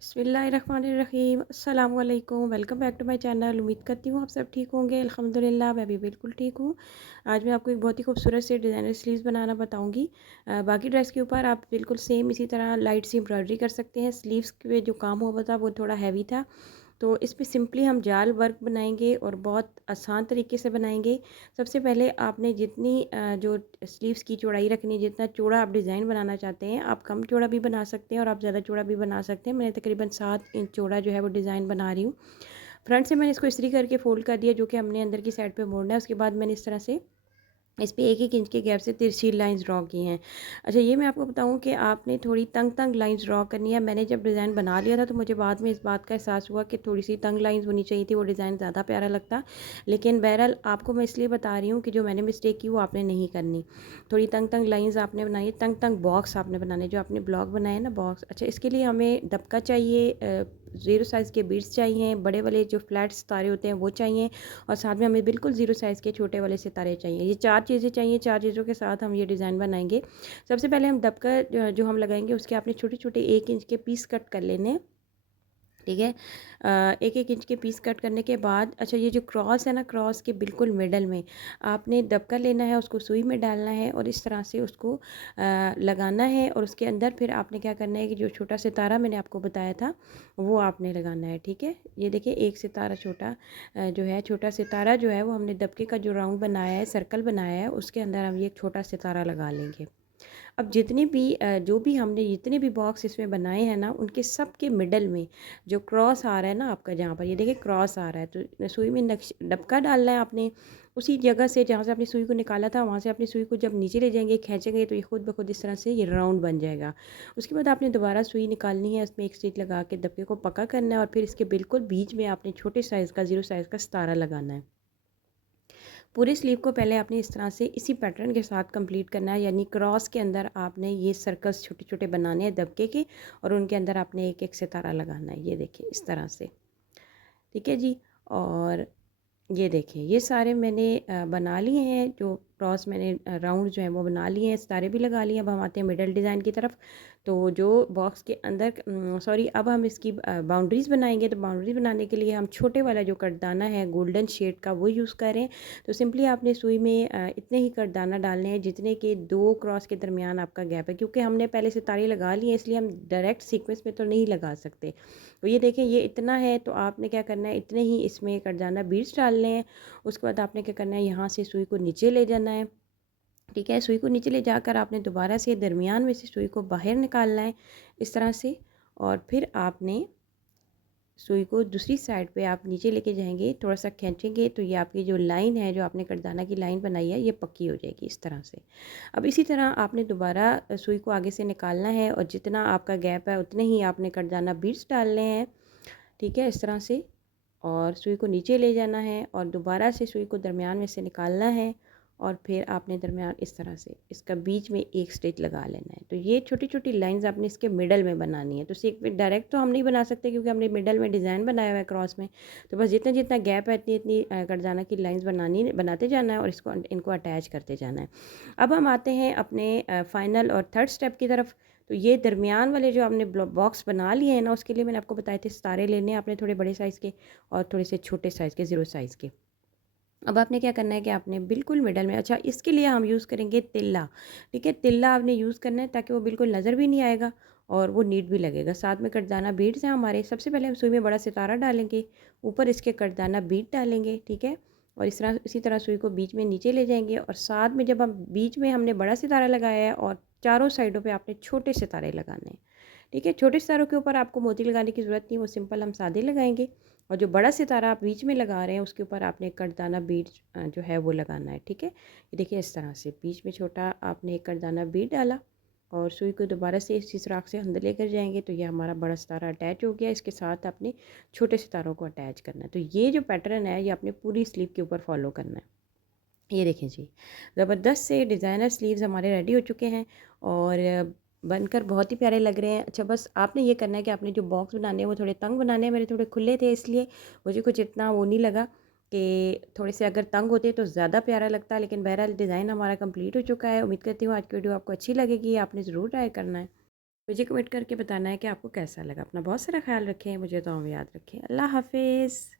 बिस्मिल्लाहिर्रहमानिर्रहीम अस्सलाम वालेकुम। Welcome back to my channel. उम्मीद करती हूँ आप सब ठीक होंगे। अल्हम्दुलिल्लाह मैं भी बिल्कुल ठीक हूँ। आज मैं आपको एक बहुत ही खूबसूरत से डिज़ाइनर स्लीव्स बनाना बताऊँगी। बाकी ड्रेस के ऊपर आप बिल्कुल सेम इसी तरह लाइट सी एम्ब्रॉयडरी कर सकते हैं। स्लीव्स पे जो काम हुआ था वो थोड़ा हैवी था, तो इस पे सिंपली हम जाल वर्क बनाएंगे और बहुत आसान तरीके से बनाएंगे। सबसे पहले आपने जितनी जो स्लीव्स की चौड़ाई रखनी है, जितना चौड़ा आप डिज़ाइन बनाना चाहते हैं, आप कम चौड़ा भी बना सकते हैं और आप ज़्यादा चौड़ा भी बना सकते हैं। मैंने तकरीबन 7 इंच चौड़ा जो है वो डिज़ाइन बना रही हूँ। फ्रंट से मैंने इसको इस्त्री करके फ़ोल्ड कर दिया, जो कि हमने अंदर की साइड पे मोड़ना है। उसके बाद मैंने इस तरह से इस पे 1-1 इंच के गैप से तिरछी लाइंस ड्रॉ की हैं। अच्छा, ये मैं आपको बताऊँ कि आपने थोड़ी तंग-तंग लाइंस ड्रॉ करनी है। मैंने जब डिज़ाइन बना लिया था तो मुझे बाद में इस बात का एहसास हुआ कि थोड़ी-सी तंग लाइंस होनी चाहिए थी, वो डिज़ाइन ज़्यादा प्यारा लगता। लेकिन बहरहाल आपको मैं इसलिए बता रही हूँ कि जो मैंने मिस्टेक की वो आपने नहीं करनी। थोड़ी तंग-तंग लाइंस आपने बनाई है, तंग-तंग बॉक्स आपने बनाने, जो आपने ब्लॉक बनाए हैं ना बॉक्स। अच्छा, इसके लिए हमें दबका चाहिए, ज़ीरो साइज़ के बीड्स चाहिए, बड़े वाले जो फ्लैट सितारे होते हैं वो चाहिए, और साथ में हमें बिल्कुल ज़ीरो साइज़ के छोटे वाले सितारे चाहिए। ये 4 चीज़ें चाहिए, 4 चीज़ों के साथ हम ये डिज़ाइन बनाएँगे। सबसे पहले हम दबका जो हम लगाएँगे उसके आपने छोटे-छोटे 1 इंच के पीस कट कर लेने हैं, ठीक है? 1-1 इंच के पीस कट करने के बाद, अच्छा, ये जो क्रॉस है ना, क्रॉस के बिल्कुल मिडल में आपने दबका लेना है, उसको सुई में डालना है और इस तरह से उसको लगाना है, और उसके अंदर फिर आपने क्या करना है कि जो छोटा सितारा मैंने आपको बताया था वो आपने लगाना है, ठीक है? ये देखिए, एक सितारा छोटा जो है, छोटा सितारा जो है वो हमने दबके का जो राउंड बनाया है, सर्कल बनाया है, उसके अंदर हम ये एक छोटा सितारा लगा लेंगे। अब जितने भी जो भी हमने जितने भी बॉक्स इसमें बनाए हैं ना, उनके सब के मिडल में जो क्रॉस आ रहा है ना आपका, जहाँ पर ये देखिए क्रॉस आ रहा है, तो सुई में नक्श डबका डालना है आपने। उसी जगह से जहाँ से आपने सुई को निकाला था, वहाँ से अपनी सुई को जब नीचे ले जाएंगे, खींचेंगे, तो ये खुद ब खुद इस तरह से ये राउंड बन जाएगा। उसके बाद आपने दोबारा सुई निकालनी है, उसमें एक स्टिच लगा के दबके को पक्का करना है, और फिर इसके बिल्कुल बीच में आपने छोटे साइज़ का, ज़ीरो साइज़ का सितारा लगाना है। पूरे स्लीव को पहले आपने इस तरह से इसी पैटर्न के साथ कंप्लीट करना है, यानी क्रॉस के अंदर आपने ये सर्कल्स छोटे-छोटे बनाने हैं दबके के, और उनके अंदर आपने एक-एक सितारा लगाना है। ये देखिए इस तरह से, ठीक है जी। और ये देखिए, ये सारे मैंने बना लिए हैं, जो क्रॉस मैंने राउंड जो है वो बना लिए हैं, सितारे भी लगा लिए हैं। अब हम आते हैं मिडल डिज़ाइन की तरफ। तो जो बॉक्स के अंदर सॉरी, अब हम इसकी बाउंड्रीज़ बनाएंगे। तो बाउंड्री बनाने के लिए हम छोटे वाला जो कटदाना है गोल्डन शेड का वो यूज़ करें। तो सिंपली आपने सुई में इतने ही कटदाना डालने हैं जितने के दो क्रॉस के दरमियान आपका गैप है, क्योंकि हमने पहले सितारे लगा लिए हैं, इसलिए हम डायरेक्ट सीक्वेंस में तो नहीं लगा सकते। तो ये देखें, ये इतना है, तो आपने क्या करना है, इतने ही इसमें कटदाना बीड्स डालने हैं। उसके बाद आपने क्या करना है, यहाँ से सुई को नीचे ले जाना है, ठीक है? सुई को नीचे ले जाकर आपने दोबारा से दरमियान में से सुई को बाहर निकालना है, इस तरह से। और फिर आपने सुई को दूसरी साइड पे आप नीचे लेके जाएंगे, थोड़ा सा खींचेंगे, तो ये आपकी जो लाइन है, जो आपने कटदाना की लाइन बनाई है, ये पक्की हो जाएगी इस तरह से। अब इसी तरह आपने दोबारा सुई को आगे से निकालना है, और जितना आपका गैप है उतने ही आपने कटदाना बीड्स डालने हैं, ठीक है? इस तरह से। और सुई को नीचे ले जाना है, और दोबारा से सुई को दरमियान में से निकालना है, और फिर आपने दरमियान इस तरह से इसका बीच में एक स्टिच लगा लेना है। तो ये छोटी छोटी लाइंस आपने इसके मिडल में बनानी है। तो सीक डायरेक्ट तो हम नहीं बना सकते, क्योंकि हमने मिडल में डिज़ाइन बनाया हुआ है क्रॉस में। तो बस जितना जितना गैप है, इतनी इतनी कटदाना की लाइंस बनाते जाना है, और इसको इनको अटैच करते जाना है। अब हम आते हैं अपने फाइनल और थर्ड स्टेप की तरफ। तो ये दरमियान वाले जो आपने बॉक्स बना लिए हैं ना, उसके लिए मैंने आपको बताए थे सितारे लेने हैं आपने, थोड़े बड़े साइज़ के और थोड़े से छोटे साइज़ के, ज़ीरो साइज़ के। अब आपने क्या करना है कि आपने बिल्कुल मिडल में, अच्छा, इसके लिए हम यूज़ करेंगे तिल्ला, ठीक है? तिल्ला आपने यूज़ करना है, ताकि वो बिल्कुल नज़र भी नहीं आएगा और वो नीट भी लगेगा। साथ में कटदाना बीड्स हैं हमारे। सबसे पहले हम सुई में बड़ा सितारा डालेंगे, ऊपर इसके कटदाना बीड डालेंगे, ठीक है? और इसी तरह सुई को बीच में नीचे ले जाएंगे, और साथ में जब हम बीच में हमने बड़ा सितारा लगाया है, और चारों साइडों पे आपने छोटे सितारे लगाने हैं, ठीक है? छोटे सितारों के ऊपर आपको मोती लगाने की ज़रूरत नहीं, वो सिंपल हम सादे लगाएंगे। और जो बड़ा सितारा आप बीच में लगा रहे हैं, उसके ऊपर आपने कटदाना बीड जो है वो लगाना है, ठीक है? ये देखिए इस तरह से बीच में छोटा आपने एक कटदाना बीड डाला, और सुई को दोबारा से इसी सुराख से अंदर लेकर जाएंगे, तो ये हमारा बड़ा सितारा अटैच हो गया। इसके साथ आपने छोटे सितारों को अटैच करना है। तो ये जो पैटर्न है, ये आपने पूरी स्लीव के ऊपर फॉलो करना है। ये देखें जी, ज़बरदस्त से डिज़ाइनर स्लीव्स हमारे रेडी हो चुके हैं, और बनकर बहुत ही प्यारे लग रहे हैं। अच्छा, बस आपने ये करना है कि आपने जो बॉक्स बनाने हैं वो थोड़े तंग बनाने हैं। मेरे थोड़े खुले थे, इसलिए मुझे कुछ इतना वो नहीं लगा कि थोड़े से अगर तंग होते तो ज़्यादा प्यारा लगता। लेकिन बहरहाल डिज़ाइन हमारा कंप्लीट हो चुका है। उम्मीद करती हूँ आज की वीडियो आपको अच्छी लगेगी, आपने ज़रूर ट्राई करना है। मुझे कमेंट करके बताना है कि आपको कैसा लगा। अपना बहुत सारा ख्याल रखें, मुझे दुआ में याद रखें। अल्लाह हाफ़िज़।